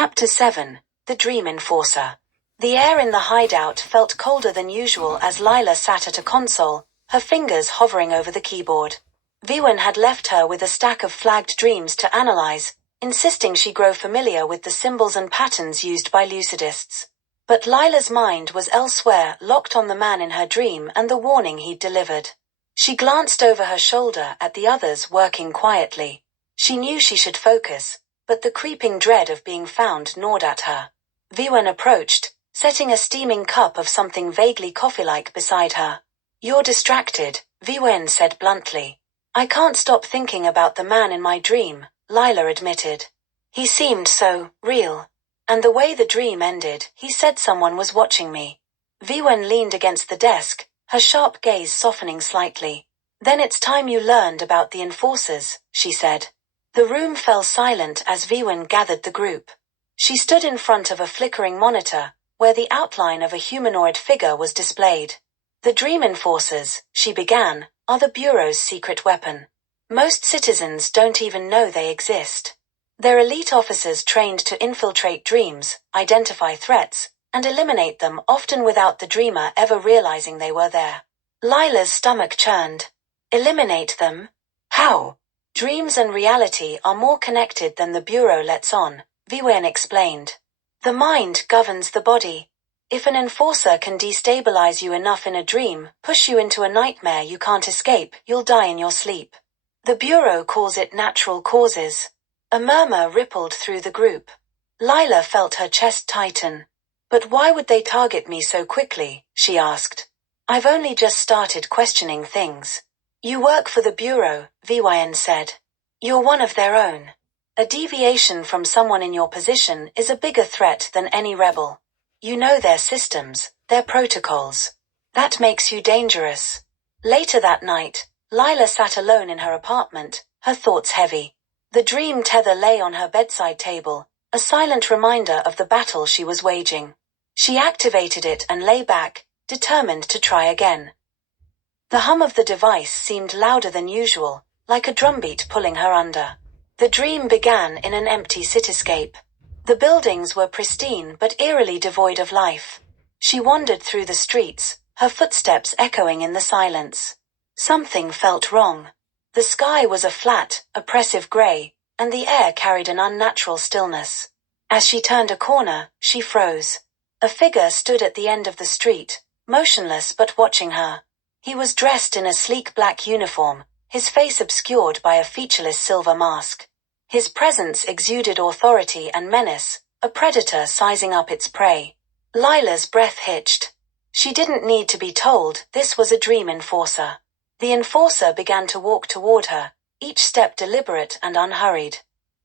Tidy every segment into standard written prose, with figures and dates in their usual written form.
Chapter 7. The Dream Enforcer. The air in the hideout felt colder than usual as Lila sat at a console, her fingers hovering over the keyboard. Viwen had left her with a stack of flagged dreams to analyze, insisting she grow familiar with the symbols and patterns used by lucidists. But Lila's mind was elsewhere, locked on the man in her dream and the warning he'd delivered. She glanced over her shoulder at the others working quietly. She knew she should focus, but the creeping dread of being found gnawed at her. Viwen approached, setting a steaming cup of something vaguely coffee-like beside her. "You're distracted," Viwen said bluntly. "I can't stop thinking about the man in my dream," Lila admitted. "He seemed so real. And the way the dream ended, he said someone was watching me." Viwen leaned against the desk, her sharp gaze softening slightly. "Then it's time you learned about the enforcers," she said. The room fell silent as Viwen gathered the group. She stood in front of a flickering monitor, where the outline of a humanoid figure was displayed. "The Dream Enforcers," she began, "are the Bureau's secret weapon. Most citizens don't even know they exist. They're elite officers trained to infiltrate dreams, identify threats, and eliminate them, often without the dreamer ever realizing they were there." Lila's stomach churned. "Eliminate them? How?" "Dreams and reality are more connected than the Bureau lets on," Viwen explained. "The mind governs the body. If an enforcer can destabilize you enough in a dream, push you into a nightmare you can't escape, you'll die in your sleep. The Bureau calls it natural causes." A murmur rippled through the group. Lila felt her chest tighten. "But why would they target me so quickly?" she asked. "I've only just started questioning things." "You work for the Bureau," Viwen said. "You're one of their own. A deviation from someone in your position is a bigger threat than any rebel. You know their systems, their protocols. That makes you dangerous." Later that night, Lila sat alone in her apartment, her thoughts heavy. The dream tether lay on her bedside table, a silent reminder of the battle she was waging. She activated it and lay back, determined to try again. The hum of the device seemed louder than usual, like a drumbeat pulling her under. The dream began in an empty cityscape. The buildings were pristine but eerily devoid of life. She wandered through the streets, her footsteps echoing in the silence. Something felt wrong. The sky was a flat, oppressive gray, and the air carried an unnatural stillness. As she turned a corner, she froze. A figure stood at the end of the street, motionless but watching her. He was dressed in a sleek black uniform, his face obscured by a featureless silver mask. His presence exuded authority and menace, a predator sizing up its prey. Lila's breath hitched. She didn't need to be told this was a dream enforcer. The enforcer began to walk toward her, each step deliberate and unhurried.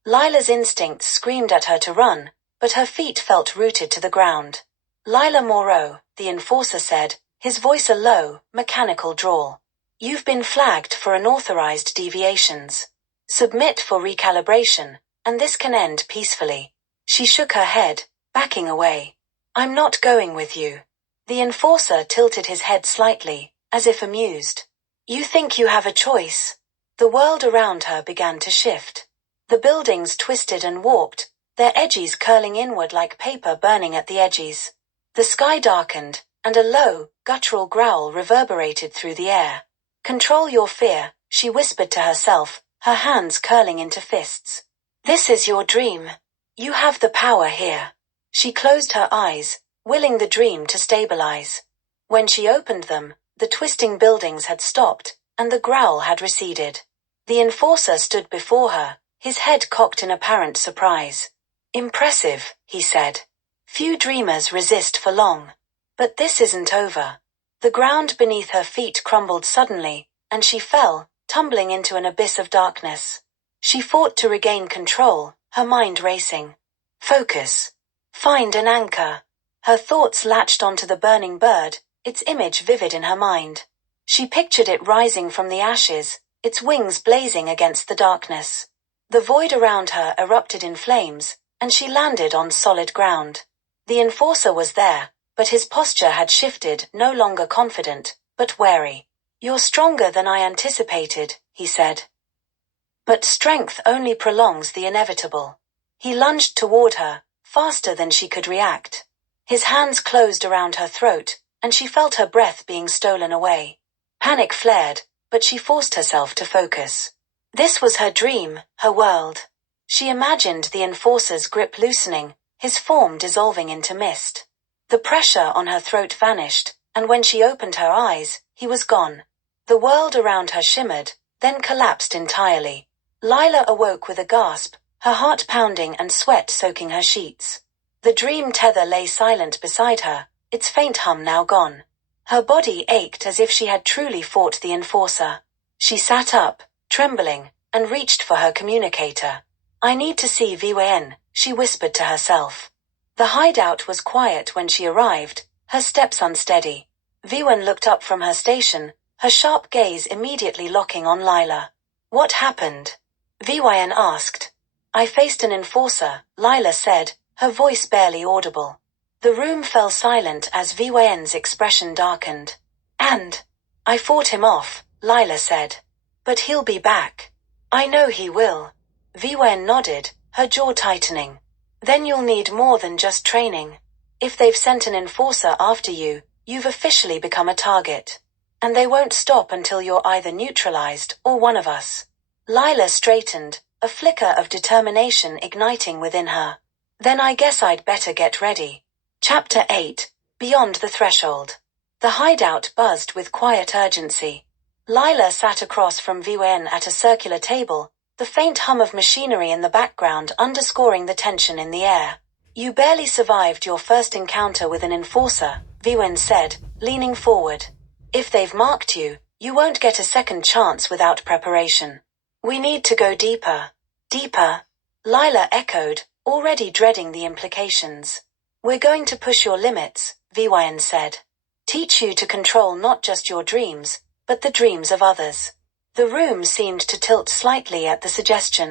Lila's instincts screamed at her to run, but her feet felt rooted to the ground. "Lila Moreau," the enforcer said, his voice a low, mechanical drawl. "You've been flagged for unauthorized deviations. Submit for recalibration, and this can end peacefully." She shook her head, backing away. "I'm not going with you." The enforcer tilted his head slightly, as if amused. "You think you have a choice?" The world around her began to shift. The buildings twisted and warped, their edges curling inward like paper burning at the edges. The sky darkened, and a low, guttural growl reverberated through the air. "Control your fear," she whispered to herself, her hands curling into fists. "This is your dream. You have the power here." She closed her eyes, willing the dream to stabilize. When she opened them, the twisting buildings had stopped, and the growl had receded. The enforcer stood before her, his head cocked in apparent surprise. "Impressive," he said. "Few dreamers resist for long. But this isn't over." The ground beneath her feet crumbled suddenly, and she fell, tumbling into an abyss of darkness. She fought to regain control, her mind racing. Focus. Find an anchor. Her thoughts latched onto the burning bird, its image vivid in her mind. She pictured it rising from the ashes, its wings blazing against the darkness. The void around her erupted in flames, and she landed on solid ground. The enforcer was there, but his posture had shifted, no longer confident, but wary. "You're stronger than I anticipated," he said. "But strength only prolongs the inevitable." He lunged toward her, faster than she could react. His hands closed around her throat, and she felt her breath being stolen away. Panic flared, but she forced herself to focus. This was her dream, her world. She imagined the enforcer's grip loosening, his form dissolving into mist. The pressure on her throat vanished, and when she opened her eyes, he was gone. The world around her shimmered, then collapsed entirely. Lila awoke with a gasp, her heart pounding and sweat soaking her sheets. The dream tether lay silent beside her, its faint hum now gone. Her body ached as if she had truly fought the enforcer. She sat up, trembling, and reached for her communicator. "I need to see Viwen," she whispered to herself. The hideout was quiet when she arrived, her steps unsteady. Viwen looked up from her station, her sharp gaze immediately locking on Lila. "What happened?" Viwen asked. "I faced an enforcer," Lila said, her voice barely audible. The room fell silent as Viwen's expression darkened. I fought him off," Lila said. "But he'll be back." "I know he will." Viwen nodded, her jaw tightening. "Then you'll need more than just training. If they've sent an enforcer after you, you've officially become a target. And they won't stop until you're either neutralized or one of us." Lila straightened, a flicker of determination igniting within her. "Then I guess I'd better get ready." Chapter 8. Beyond the Threshold. The hideout buzzed with quiet urgency. Lila sat across from Viwen at a circular table, the faint hum of machinery in the background underscoring the tension in the air. "You barely survived your first encounter with an enforcer," Viwen said, leaning forward. "If they've marked you, you won't get a second chance without preparation. We need to go deeper." "Deeper?" Lila echoed, already dreading the implications. "We're going to push your limits," Viwen said. "Teach you to control not just your dreams, but the dreams of others." The room seemed to tilt slightly at the suggestion.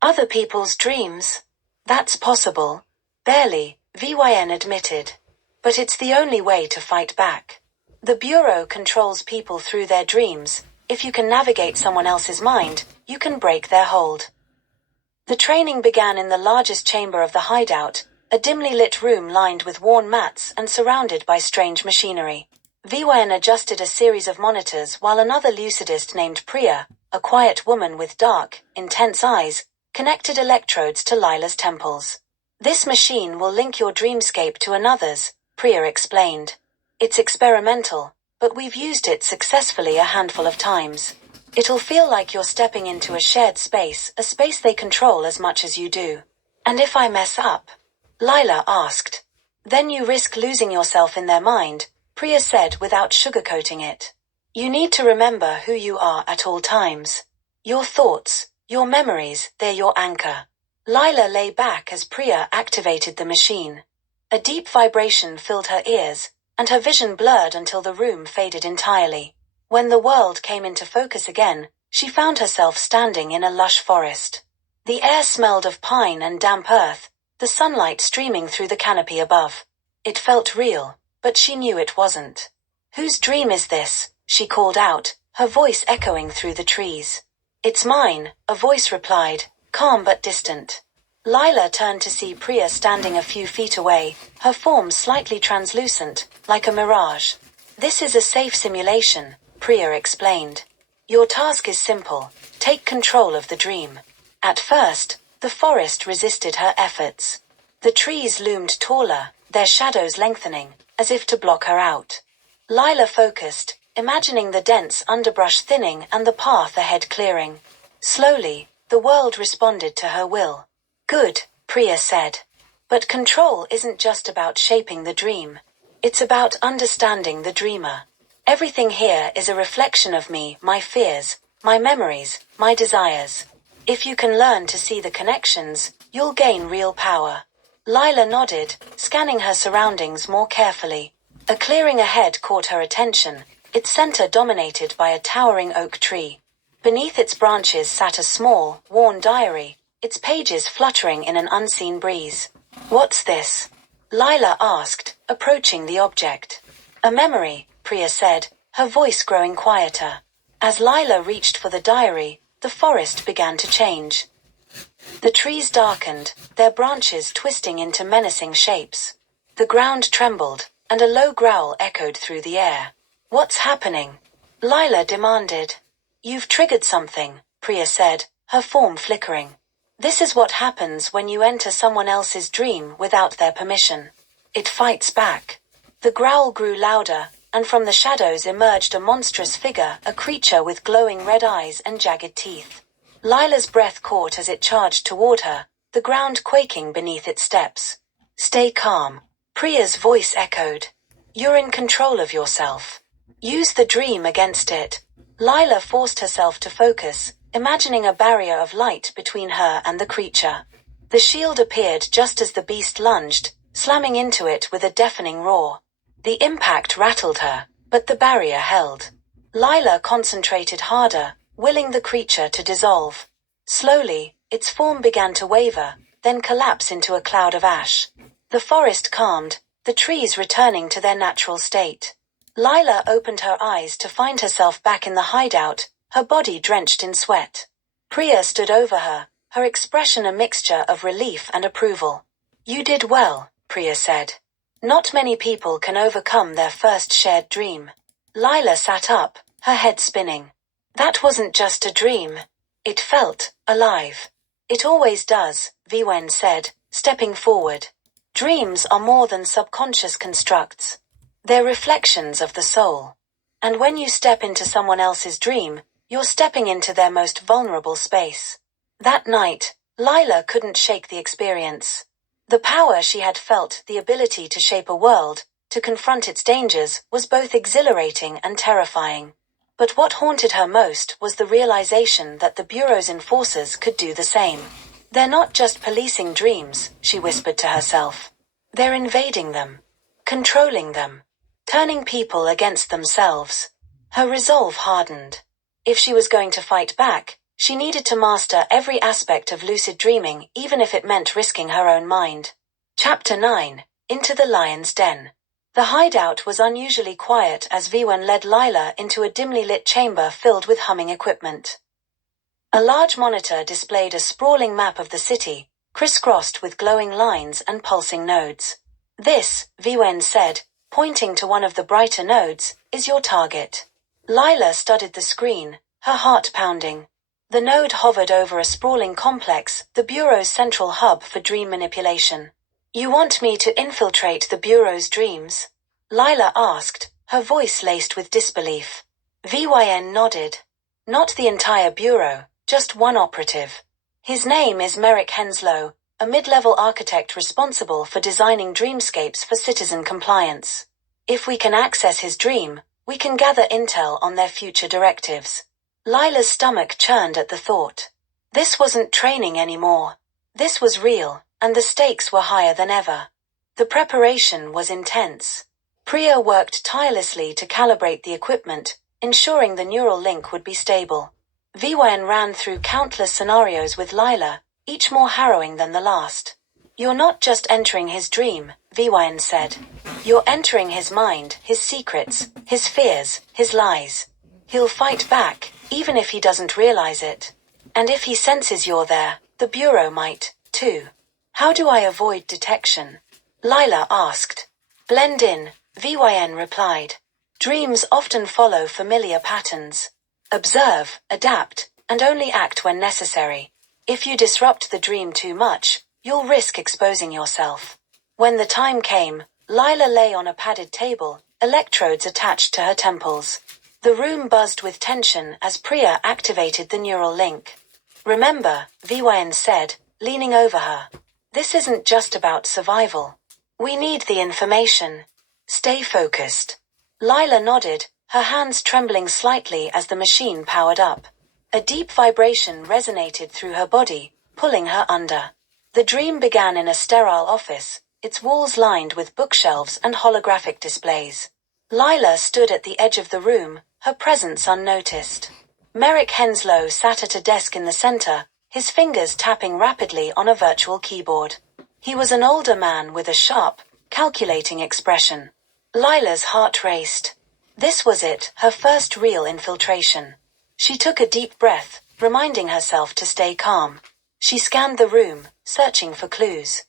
"Other people's dreams?" "That's possible." "Barely," Viwen admitted. "But it's the only way to fight back. The Bureau controls people through their dreams. If you can navigate someone else's mind, you can break their hold." The training began in the largest chamber of the hideout, a dimly lit room lined with worn mats and surrounded by strange machinery. Viwen adjusted a series of monitors while another lucidist named Priya, a quiet woman with dark, intense eyes, connected electrodes to Lila's temples. "This machine will link your dreamscape to another's," Priya explained. "It's experimental, but we've used it successfully a handful of times. It'll feel like you're stepping into a shared space, a space they control as much as you do." "And if I mess up?" Lila asked. "Then you risk losing yourself in their mind," Priya said without sugarcoating it. "You need to remember who you are at all times. Your thoughts, your memories, they're your anchor." Lila lay back as Priya activated the machine. A deep vibration filled her ears, and her vision blurred until the room faded entirely. When the world came into focus again, she found herself standing in a lush forest. The air smelled of pine and damp earth, the sunlight streaming through the canopy above. It felt real, but she knew it wasn't. "Whose dream is this?" she called out, her voice echoing through the trees. "It's mine," a voice replied, calm but distant. Lila turned to see Priya standing a few feet away, her form slightly translucent, like a mirage. "This is a safe simulation," Priya explained. "Your task is simple: take control of the dream." At first, the forest resisted her efforts. The trees loomed taller, their shadows lengthening, as if to block her out. Lila focused, imagining the dense underbrush thinning and the path ahead clearing. Slowly, the world responded to her will. "Good," Priya said. "But control isn't just about shaping the dream. It's about understanding the dreamer. Everything here is a reflection of me, my fears, my memories, my desires. If you can learn to see the connections, you'll gain real power." Lila nodded, scanning her surroundings more carefully. A clearing ahead caught her attention, its center dominated by a towering oak tree. Beneath its branches sat a small, worn diary, its pages fluttering in an unseen breeze. "What's this?" Lila asked, approaching the object. "A memory," Priya said, her voice growing quieter. As Lila reached for the diary, the forest began to change. The trees darkened, their branches twisting into menacing shapes. The ground trembled, and a low growl echoed through the air. "What's happening?" Lila demanded. "You've triggered something," Priya said, her form flickering. "This is what happens when you enter someone else's dream without their permission. It fights back." The growl grew louder, and from the shadows emerged a monstrous figure, a creature with glowing red eyes and jagged teeth. Lila's breath caught as it charged toward her, the ground quaking beneath its steps. "Stay calm," Priya's voice echoed. "You're in control of yourself. Use the dream against it." Lila forced herself to focus, imagining a barrier of light between her and the creature. The shield appeared just as the beast lunged, slamming into it with a deafening roar. The impact rattled her, but the barrier held. Lila concentrated harder, willing the creature to dissolve. Slowly, its form began to waver, then collapse into a cloud of ash. The forest calmed, the trees returning to their natural state. Lila opened her eyes to find herself back in the hideout, her body drenched in sweat. Priya stood over her, her expression a mixture of relief and approval. "You did well," Priya said. "Not many people can overcome their first shared dream." Lila sat up, her head spinning. That wasn't just a dream. It felt alive. "It always does," Viwen said, stepping forward. "Dreams are more than subconscious constructs. They're reflections of the soul. And when you step into someone else's dream, you're stepping into their most vulnerable space." That night, Lila couldn't shake the experience. The power she had felt, the ability to shape a world, to confront its dangers, was both exhilarating and terrifying. But what haunted her most was the realization that the Bureau's enforcers could do the same. "They're not just policing dreams," she whispered to herself. "They're invading them. Controlling them. Turning people against themselves." Her resolve hardened. If she was going to fight back, she needed to master every aspect of lucid dreaming, even if it meant risking her own mind. Chapter 9. Into the Lion's Den. The hideout was unusually quiet as Viwen led Lila into a dimly lit chamber filled with humming equipment. A large monitor displayed a sprawling map of the city, crisscrossed with glowing lines and pulsing nodes. "This," Viwen said, pointing to one of the brighter nodes, "is your target." Lila studied the screen, her heart pounding. The node hovered over a sprawling complex, the Bureau's central hub for dream manipulation. "You want me to infiltrate the Bureau's dreams?" Lila asked, her voice laced with disbelief. Vyn nodded. "Not the entire Bureau, just one operative. His name is Merrick Henslow, a mid-level architect responsible for designing dreamscapes for citizen compliance. If we can access his dream, we can gather intel on their future directives." Lila's stomach churned at the thought. This wasn't training anymore. This was real, and the stakes were higher than ever. The preparation was intense. Priya worked tirelessly to calibrate the equipment, ensuring the neural link would be stable. Vyn ran through countless scenarios with Lila, each more harrowing than the last. "You're not just entering his dream," Vyn said. "You're entering his mind, his secrets, his fears, his lies. He'll fight back, even if he doesn't realize it. And if he senses you're there, the Bureau might, too." "How do I avoid detection?" Lila asked. "Blend in," Vyn replied. "Dreams often follow familiar patterns. Observe, adapt, and only act when necessary. If you disrupt the dream too much, you'll risk exposing yourself." When the time came, Lila lay on a padded table, electrodes attached to her temples. The room buzzed with tension as Priya activated the neural link. "Remember," Vyn said, leaning over her. "This isn't just about survival. We need the information. Stay focused." Lila nodded, her hands trembling slightly as the machine powered up. A deep vibration resonated through her body, pulling her under. The dream began in a sterile office, its walls lined with bookshelves and holographic displays. Lila stood at the edge of the room, her presence unnoticed. Merrick Henslow sat at a desk in the center, his fingers tapping rapidly on a virtual keyboard. He was an older man with a sharp, calculating expression. Lila's heart raced. This was it, her first real infiltration. She took a deep breath, reminding herself to stay calm. She scanned the room, searching for clues.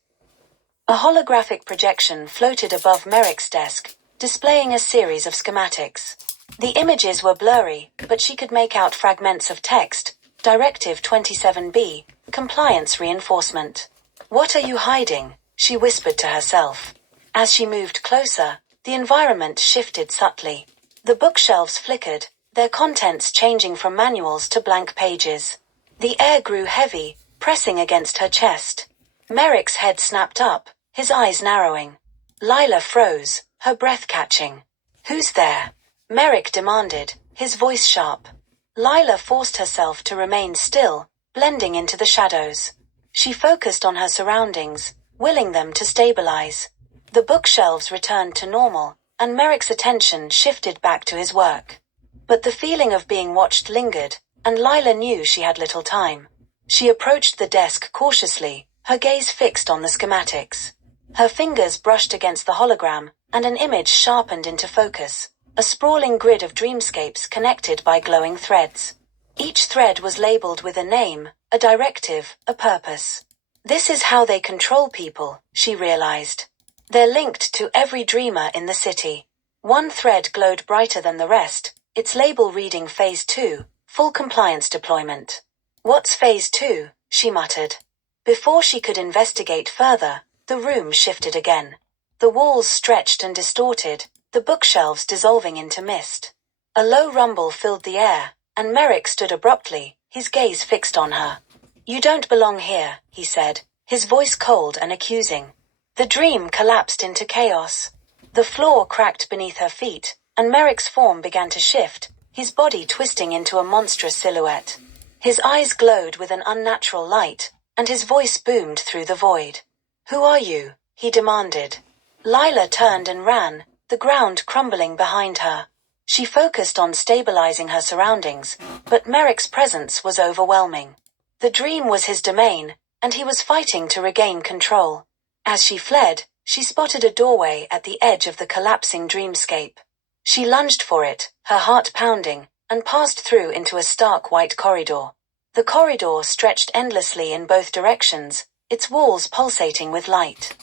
A holographic projection floated above Merrick's desk, displaying a series of schematics. The images were blurry, but she could make out fragments of text. Directive 27B, Compliance Reinforcement. "What are you hiding?" she whispered to herself. As she moved closer, the environment shifted subtly. The bookshelves flickered, their contents changing from manuals to blank pages. The air grew heavy, pressing against her chest. Merrick's head snapped up, his eyes narrowing. Lila froze, her breath catching. "Who's there?" Merrick demanded, his voice sharp. Lila forced herself to remain still, blending into the shadows. She focused on her surroundings, willing them to stabilize. The bookshelves returned to normal, and Merrick's attention shifted back to his work. But the feeling of being watched lingered, and Lila knew she had little time. She approached the desk cautiously, her gaze fixed on the schematics. Her fingers brushed against the hologram, and an image sharpened into focus. A sprawling grid of dreamscapes connected by glowing threads. Each thread was labeled with a name, a directive, a purpose. This is how they control people, she realized. They're linked to every dreamer in the city. One thread glowed brighter than the rest, its label reading Phase 2, Full Compliance Deployment. "What's Phase 2? She muttered. Before she could investigate further, the room shifted again. The walls stretched and distorted, the bookshelves dissolving into mist. A low rumble filled the air, and Merrick stood abruptly, his gaze fixed on her. "You don't belong here," he said, his voice cold and accusing. The dream collapsed into chaos. The floor cracked beneath her feet, and Merrick's form began to shift, his body twisting into a monstrous silhouette. His eyes glowed with an unnatural light, and his voice boomed through the void. "Who are you?" he demanded. Lila turned and ran, the ground crumbling behind her. She focused on stabilizing her surroundings, but Merrick's presence was overwhelming. The dream was his domain, and he was fighting to regain control. As she fled, she spotted a doorway at the edge of the collapsing dreamscape. She lunged for it, her heart pounding, and passed through into a stark white corridor. The corridor stretched endlessly in both directions, its walls pulsating with light.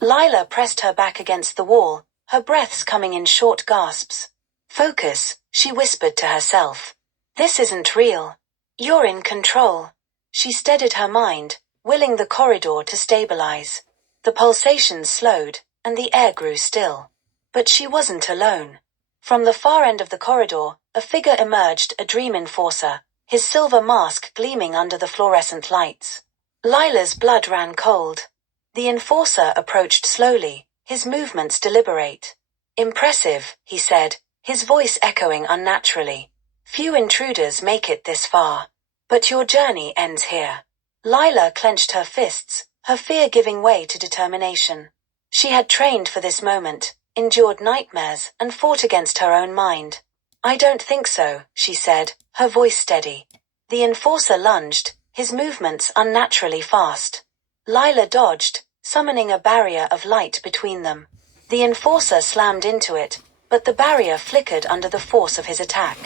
Lila pressed her back against the wall, her breaths coming in short gasps. "Focus," she whispered to herself. "This isn't real. You're in control." She steadied her mind, willing the corridor to stabilize. The pulsations slowed, and the air grew still. But she wasn't alone. From the far end of the corridor, a figure emerged, a dream enforcer, his silver mask gleaming under the fluorescent lights. Lila's blood ran cold. The enforcer approached slowly, his movements deliberate. "Impressive," he said, his voice echoing unnaturally. "Few intruders make it this far. But your journey ends here." Lila clenched her fists, her fear giving way to determination. She had trained for this moment, endured nightmares, and fought against her own mind. "I don't think so," she said, her voice steady. The enforcer lunged, his movements unnaturally fast. Lila dodged, summoning a barrier of light between them. The enforcer slammed into it, but the barrier flickered under the force of his attack.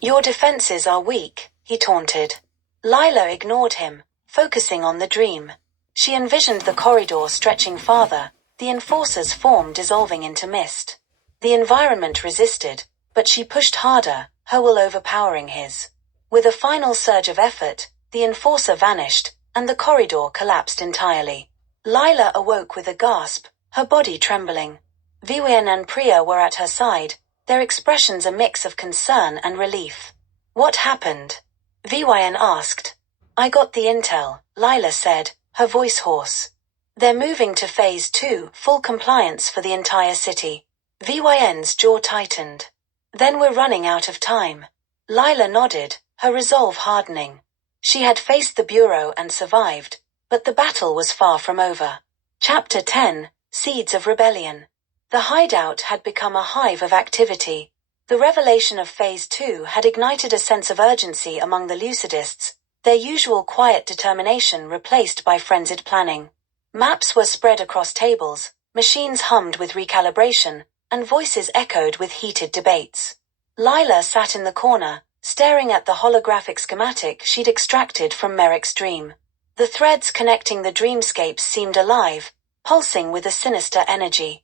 "Your defenses are weak," he taunted. Lila ignored him, focusing on the dream. She envisioned the corridor stretching farther, the enforcer's form dissolving into mist. The environment resisted, but she pushed harder, her will overpowering his. With a final surge of effort, the enforcer vanished, and the corridor collapsed entirely. Lila awoke with a gasp, her body trembling. Viwen and Priya were at her side, their expressions a mix of concern and relief. "What happened?" Viwen asked. "I got the intel," Lila said, her voice hoarse. "They're moving to Phase 2, full compliance for the entire city." Viwen's jaw tightened. "Then we're running out of time." Lila nodded, her resolve hardening. She had faced the Bureau and survived, but the battle was far from over. Chapter 10, Seeds of Rebellion. The hideout had become a hive of activity. The revelation of Phase 2 had ignited a sense of urgency among the Lucidists, their usual quiet determination replaced by frenzied planning. Maps were spread across tables, machines hummed with recalibration, and voices echoed with heated debates. Lila sat in the corner, staring at the holographic schematic she'd extracted from Merrick's dream. The threads connecting the dreamscapes seemed alive, pulsing with a sinister energy.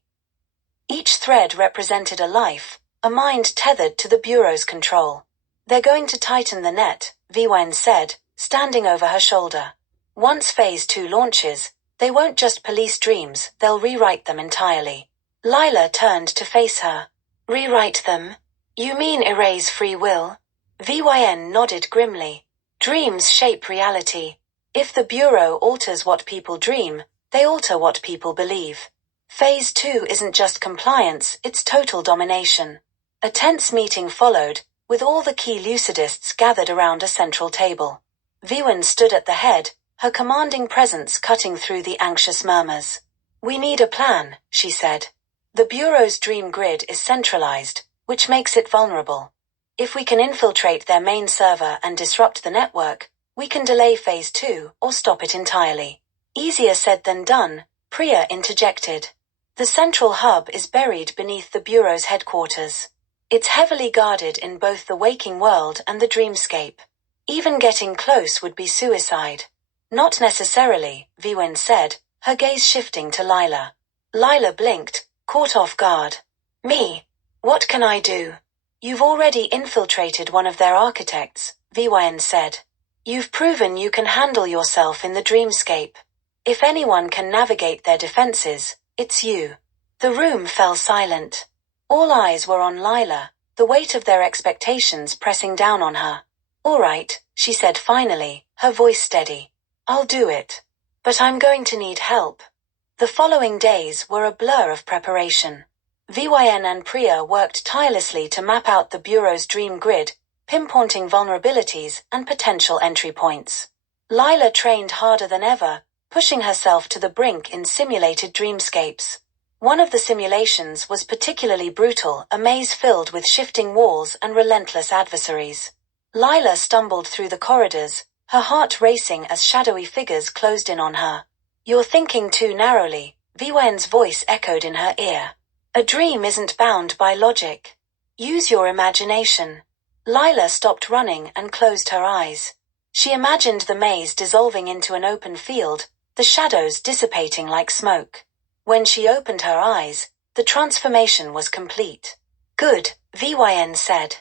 Each thread represented a life, a mind tethered to the Bureau's control. They're going to tighten the net, Viwen said, standing over her shoulder. Once Phase 2 launches, they won't just police dreams, they'll rewrite them entirely. Lila turned to face her. Rewrite them? You mean erase free will? Vyn nodded grimly. Dreams shape reality. If the Bureau alters what people dream, they alter what people believe. Phase 2 isn't just compliance, it's total domination. A tense meeting followed, with all the key lucidists gathered around a central table. Viwen stood at the head, her commanding presence cutting through the anxious murmurs. We need a plan, she said. The Bureau's dream grid is centralized, which makes it vulnerable. If we can infiltrate their main server and disrupt the network, we can delay Phase 2 or stop it entirely. Easier said than done, Priya interjected. The central hub is buried beneath the Bureau's headquarters. It's heavily guarded in both the waking world and the dreamscape. Even getting close would be suicide. Not necessarily, Viwen said, her gaze shifting to Lila. Lila blinked, caught off guard. Me? What can I do? You've already infiltrated one of their architects, Viwen said. You've proven you can handle yourself in the dreamscape. If anyone can navigate their defenses, it's you. The room fell silent. All eyes were on Lila, the weight of their expectations pressing down on her. All right, she said finally, her voice steady. I'll do it. But I'm going to need help. The following days were a blur of preparation. Vyn and Priya worked tirelessly to map out the Bureau's dream grid, pinpointing vulnerabilities and potential entry points. Lila trained harder than ever, pushing herself to the brink in simulated dreamscapes. One of the simulations was particularly brutal, a maze filled with shifting walls and relentless adversaries. Lila stumbled through the corridors, her heart racing as shadowy figures closed in on her. You're thinking too narrowly, Vyn's voice echoed in her ear. A dream isn't bound by logic. Use your imagination. Lila stopped running and closed her eyes. She imagined the maze dissolving into an open field, the shadows dissipating like smoke. When she opened her eyes, the transformation was complete. Good, Vyn said.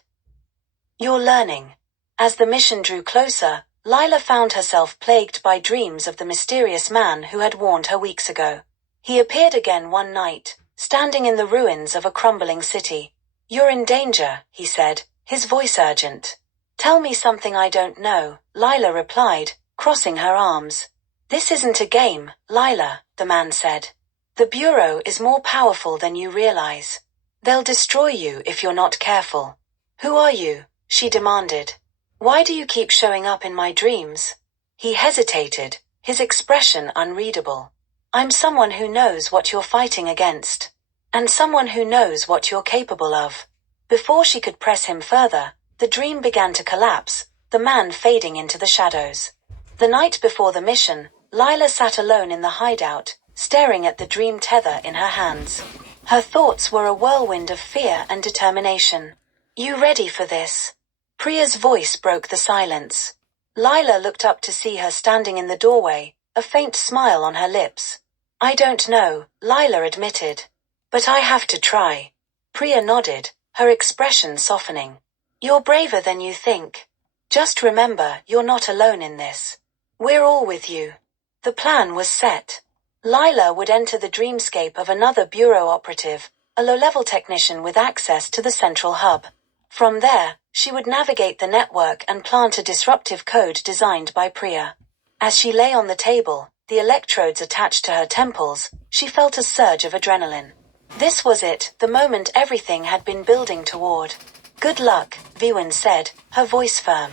You're learning. As the mission drew closer, Lila found herself plagued by dreams of the mysterious man who had warned her weeks ago. He appeared again one night, standing in the ruins of a crumbling city. You're in danger, he said, his voice urgent. Tell me something I don't know, Lila replied, crossing her arms. This isn't a game, Lila, the man said. The Bureau is more powerful than you realize. They'll destroy you if you're not careful. Who are you? She demanded. Why do you keep showing up in my dreams? He hesitated, his expression unreadable. I'm someone who knows what you're fighting against. And someone who knows what you're capable of. Before she could press him further, the dream began to collapse, the man fading into the shadows. The night before the mission, Lila sat alone in the hideout, staring at the dream tether in her hands. Her thoughts were a whirlwind of fear and determination. You ready for this? Priya's voice broke the silence. Lila looked up to see her standing in the doorway, a faint smile on her lips. I don't know, Lila admitted. But I have to try. Priya nodded, her expression softening. You're braver than you think. Just remember, you're not alone in this. We're all with you. The plan was set. Lila would enter the dreamscape of another Bureau operative, a low-level technician with access to the central hub. From there, she would navigate the network and plant a disruptive code designed by Priya. As she lay on the table, the electrodes attached to her temples, she felt a surge of adrenaline. This was it, the moment everything had been building toward. Good luck, Vyn said, her voice firm.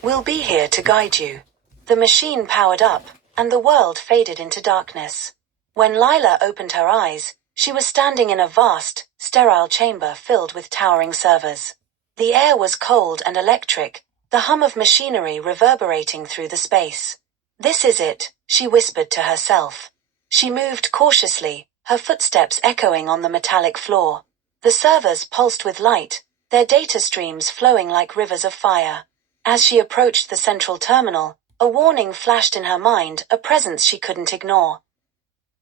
We'll be here to guide you. The machine powered up, and the world faded into darkness. When Lila opened her eyes, she was standing in a vast, sterile chamber filled with towering servers. The air was cold and electric, the hum of machinery reverberating through the space. This is it, she whispered to herself. She moved cautiously, her footsteps echoing on the metallic floor. The servers pulsed with light, their data streams flowing like rivers of fire. As she approached the central terminal, A warning flashed in her mind, a presence she couldn't ignore.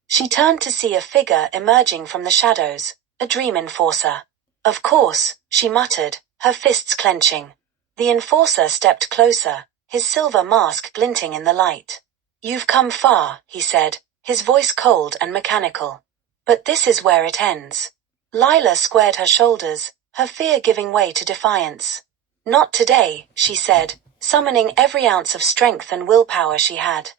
She turned to see a figure emerging from the shadows, a dream enforcer. Of course, she muttered, her fists clenching. The enforcer stepped closer, his silver mask glinting in the light. "You've come far," he said, his voice cold and mechanical. "But this is where it ends." Lila squared her shoulders, her fear giving way to defiance. "Not today," she said, summoning every ounce of strength and willpower she had.